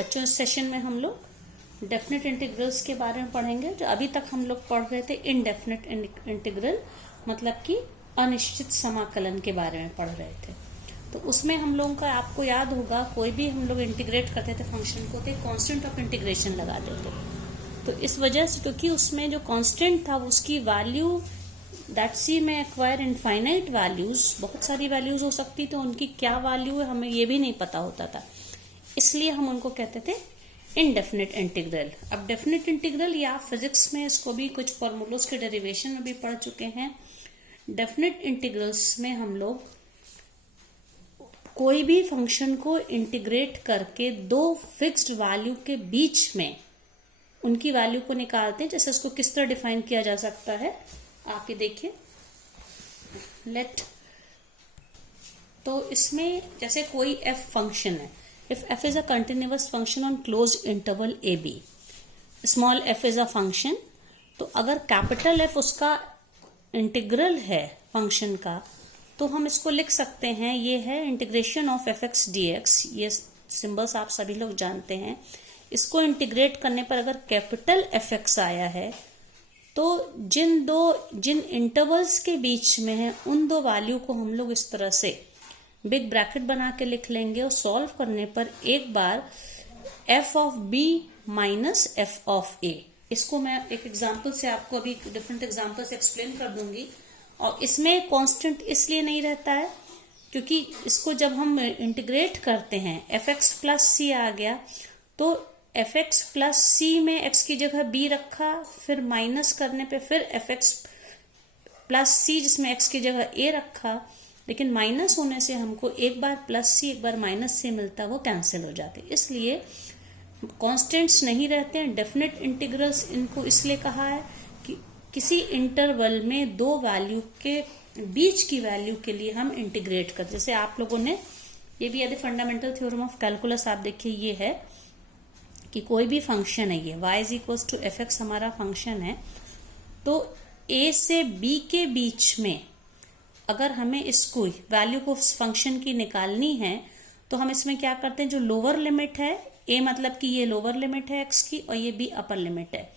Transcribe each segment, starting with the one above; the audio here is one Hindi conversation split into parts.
बच्चों, इस सेशन में हम लोग डेफिनेट इंटीग्रल्स के बारे में पढ़ेंगे। जो अभी तक हम लोग पढ़ रहे थे इनडेफिनेट इंटीग्रल, मतलब कि अनिश्चित समाकलन के बारे में पढ़ रहे थे। तो उसमें हम लोगों का, आपको याद होगा, कोई भी हम लोग इंटीग्रेट करते थे फंक्शन को तो कांस्टेंट ऑफ इंटीग्रेशन लगा देते। तो इस वजह से, क्योंकि उसमें जो कांस्टेंट था उसकी वैल्यू दैट सी में एक्वायर इनफाइनाइट वैल्यूज, बहुत सारी वैल्यूज हो सकती, तो उनकी क्या वैल्यू है हमें ये भी नहीं पता होता था, इसलिए हम उनको कहते थे इनडेफिनेट इंटीग्रल। अब डेफिनेट इंटीग्रल, या फिजिक्स में इसको भी कुछ फॉर्मूलोज के डेरिवेशन में भी पढ़ चुके हैं। डेफिनेट इंटीग्रल्स में हम लोग कोई भी फंक्शन को इंटीग्रेट करके दो फिक्स्ड वैल्यू के बीच में उनकी वैल्यू को निकालते हैं। जैसे उसको किस तरह डिफाइन किया जा सकता है, आप ये देखिए। तो इसमें जैसे कोई f फंक्शन है, if f is a continuous function on closed interval a b, small f is a function, तो अगर कैपिटल F उसका इंटीग्रल है फंक्शन का, तो हम इसको लिख सकते हैं, ये है integration of F X D x. ये सिंबल्स आप सभी लोग जानते हैं। इसको इंटीग्रेट करने पर अगर कैपिटल एफ एक्स आया है, तो जिन इंटरवल्स के बीच में है उन दो वैल्यू को हम लोग इस तरह से बिग ब्रैकेट बना के लिख लेंगे, और सॉल्व करने पर एक बार f of b minus F of a, इसको मैं एक एग्जांपल से आपको अभी डिफरेंट एग्जांपल से एक्सप्लेन कर दूंगी। और इसमें कांस्टेंट इसलिए नहीं रहता है क्योंकि इसको जब हम इंटीग्रेट करते हैं एफ एक्स प्लस सी आ गया, तो एफ एक्स प्लस सी में एक्स की जगह b रखा, फिर माइनस करने पे फिर एफ एक्स प्लस सी जिसमें एक्स की जगह a रखा, लेकिन माइनस होने से हमको एक बार प्लस सी एक बार माइनस सी मिलता, वो कैंसिल हो जाते। इसलिए कांस्टेंट्स नहीं रहते हैं। डेफिनेट इंटीग्रल्स इनको इसलिए कहा है कि किसी इंटरवल में दो वैल्यू के बीच की वैल्यू के लिए हम इंटीग्रेट करते। जैसे आप लोगों ने ये भी यदि फंडामेंटल थ्योरम ऑफ कैलकुलस आप देखिए, ये है कि कोई भी फंक्शन है, ये y is equals to f x हमारा फंक्शन है, तो a से b के बीच में अगर हमें इसको वैल्यू को फंक्शन की निकालनी है, तो हम इसमें क्या करते हैं, जो लोअर लिमिट है a, मतलब कि ये लोअर लिमिट है x की, और ये b अपर लिमिट है,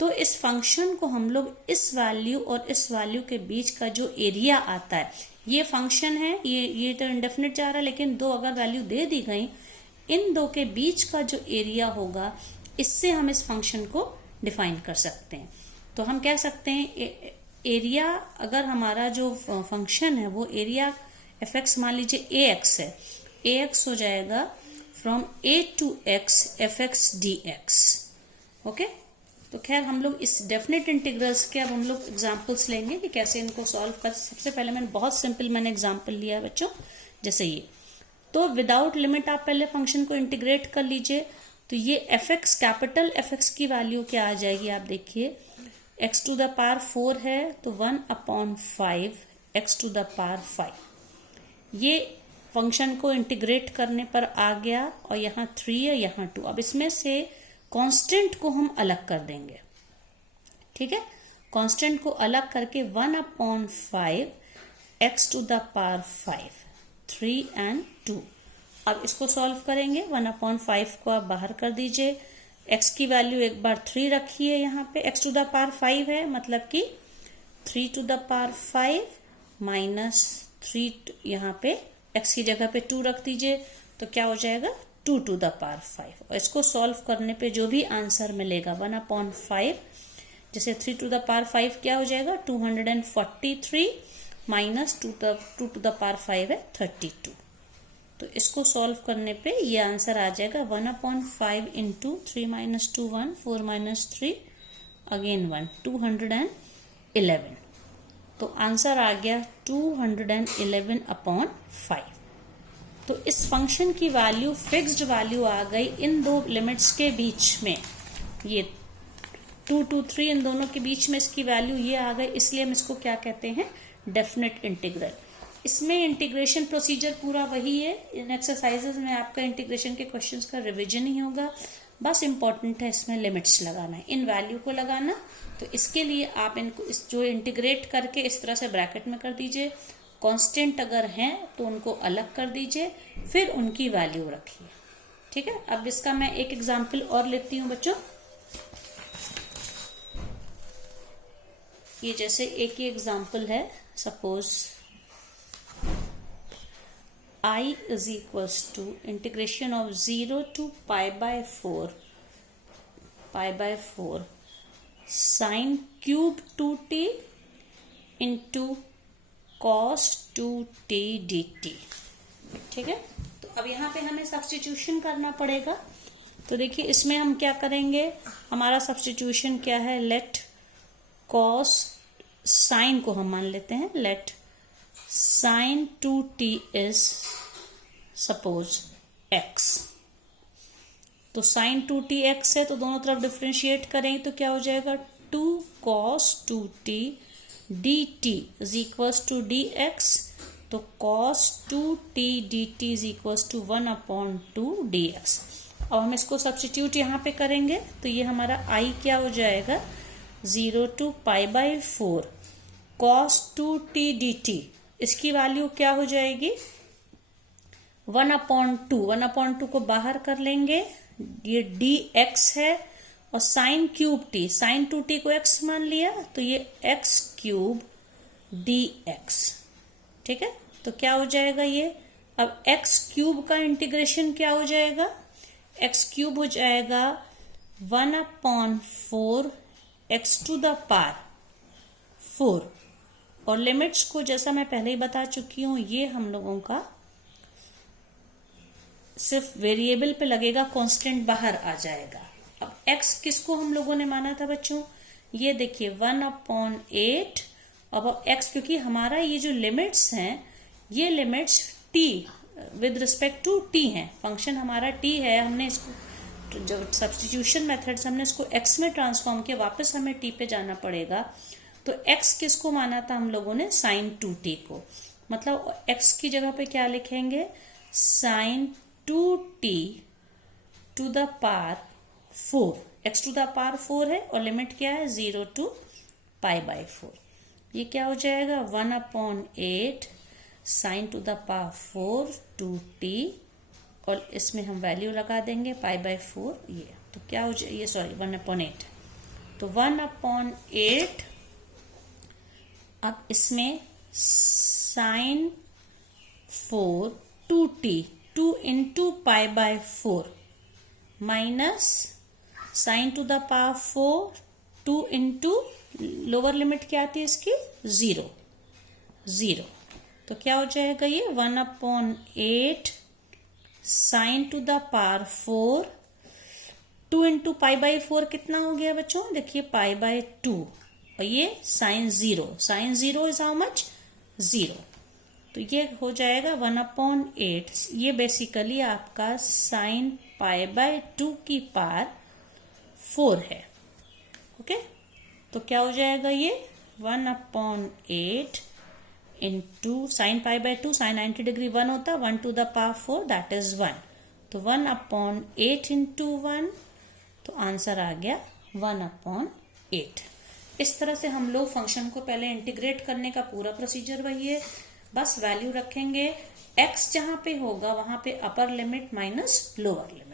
तो इस फंक्शन को हम लोग इस वैल्यू और इस वैल्यू के बीच का जो एरिया आता है, ये फंक्शन है, ये तो इंडेफिनिट जा रहा है, लेकिन दो अगर वैल्यू दे दी गई, इन दो के बीच का जो एरिया होगा, इससे हम इस फंक्शन को डिफाइन कर सकते हैं। तो हम कह सकते हैं एरिया, अगर हमारा जो फंक्शन है वो एरिया एफ एक्स मान लीजिए ए एक्स है, ए एक्स हो जाएगा from A to X F X D X. Okay, तो खैर हम लोग इस डेफिनेट इंटीग्रल्स के अब हम लोग एग्जांपल्स लेंगे कि कैसे इनको सॉल्व कर। सबसे पहले मैंने बहुत सिंपल एग्जांपल लिया बच्चों, जैसे ये। तो विदाउट लिमिट आप पहले फंक्शन को इंटीग्रेट कर लीजिए, तो ये F x, capital F x की वैल्यू क्या आ जाएगी, आप देखिए, x टू द पावर 4 है, तो 1/5 x टू द पावर 5। ये फंक्शन को इंटीग्रेट करने पर आ गया, और यहाँ 3 है, यहाँ 2। अब इसमें से कांस्टेंट को हम अलग कर देंगे, ठीक है। कांस्टेंट को अलग करके 1/5 x to the power 5, 3 and 2। अब इसको सॉल्व करेंगे, 1/5 को आप बाहर कर दीजिए, x की वैल्यू एक बार 3 रखी है, यहाँ पे x टू द पावर 5 है, मतलब कि 3 टू द पावर 5 माइनस 3, यहाँ पे x की जगह पे 2 रख दीजिए, तो क्या हो जाएगा 2 टू द पावर 5। और इसको सॉल्व करने पे जो भी आंसर मिलेगा 1/5, जैसे 3 टू द पावर 5 क्या हो जाएगा 243 माइनस 2 टू द पावर 5 है 32। तो इसको सॉल्व करने पे ये आंसर आ जाएगा 1/5 इंटू 3 माइनस 2 1, 4 माइनस 3 अगेन 1, 211। तो आंसर आ गया 211/5। तो इस फंक्शन की वैल्यू, फिक्स्ड वैल्यू आ गई इन दो लिमिट्स के बीच में, ये 2 to 3 इन दोनों के बीच में इसकी वैल्यू ये आ गई, इसलिए हम इसको क्या कहते हैं, डेफिनेट इंटीग्रल। इसमें इंटीग्रेशन प्रोसीजर पूरा वही है। इन एक्सरसाइजेज में आपका इंटीग्रेशन के क्वेश्चंस का रिवीजन ही होगा, बस इम्पोर्टेंट है इसमें लिमिट्स लगाना है, इन वैल्यू को लगाना। तो इसके लिए आप इनको जो इंटीग्रेट करके इस तरह से ब्रैकेट में कर दीजिए, कांस्टेंट अगर हैं तो उनको अलग कर दीजिए, फिर उनकी वैल्यू रखिए। ठीक है, अब इसका मैं एक एग्जाम्पल और लेती हूं बच्चों। ये जैसे एक ही एग्जाम्पल है, suppose I is equals to integration of 0 to pi by 4 sine cube 2t into cos 2t dt। ठीक है, तो अब यहाँ पे हमें सब्स्टिट्यूशन करना पड़ेगा। तो देखिए इसमें हम क्या करेंगे, हमारा सब्स्टिट्यूशन क्या है, लेट cos साइन को हम मान लेते हैं, late sin 2t is suppose x। तो sin 2t x है, तो दोनों तरफ डिफरेंशिएट करेंगे तो क्या हो जाएगा, 2 cos 2t dt is equals to dx। तो cos 2t dt is equals to 1/2 dx। अब हम इसको सब्स्टिट्यूट यहाँ पे करेंगे तो ये हमारा I क्या हो जाएगा, 0 to pi by 4 cos 2t dt, इसकी वैल्यू क्या हो जाएगी, 1/2 को बाहर कर लेंगे, ये dx है, और sine cube T, sign 2t को x मान लिया तो ये x क्यूब dx। ठीक है, तो क्या हो जाएगा ये, अब x क्यूब का इंटीग्रेशन क्या हो जाएगा, x क्यूब हो जाएगा 1/4 x टू द पावर 4, और लिमिट्स को जैसा मैं पहले ही बता चुकी हूं, ये हम लोगों का सिर्फ वेरिएबल पे लगेगा, कांस्टेंट बाहर आ जाएगा। अब x किसको हम लोगों ने माना था बच्चों, ये देखिए 1/8। अब x, क्योंकि हमारा ये जो लिमिट्स हैं, ये limits t with respect to t हैं, फंक्शन हमारा t है, हमने इसको जो सब्स्टिट्यूशन मेथड से हमने इसको x में ट्रांसफॉर्म किया, वापस हमें t पे जाना पड़ेगा। तो x किसको माना था हम लोगों ने, sin 2t को, मतलब x की जगह पे क्या लिखेंगे, sin 2t to the power 4, x to the power 4 है, और लिमिट क्या है 0 to pi by 4। ये क्या हो जाएगा, 1/8 sin to the power 4 2t, और इसमें हम वैल्यू लगा देंगे pi by 4, ये तो क्या हो जाए, ये सॉरी 1/8, तो 1/8। अब इसमें sine 4 2t 2 into pi by 4 minus sine to the power 4 2 into lower limit क्या आती है इसकी, 0। तो क्या हो जाएगा ये 1/8 sign to the power 4 2 into pi by 4 कितना हो गया बच्चों, देखिए pi by 2, और ये साइन 0 इज हाउ मच, 0। तो ये हो जाएगा 1/8, ये बेसिकली आपका साइन पाई बाय 2 की पावर 4 है। ओके, तो क्या हो जाएगा ये 1/8 into sine pi by 2, sine 90 degree 1 होता है, 1 to the power 4 that is 1, तो 1/8 इंटू 1, तो आंसर आ गया 1/8। इस तरह से हम लोग फंक्शन को पहले इंटीग्रेट करने का पूरा प्रोसीजर वही है, बस वैल्यू रखेंगे, x जहां पे होगा वहां पे upper limit minus lower limit.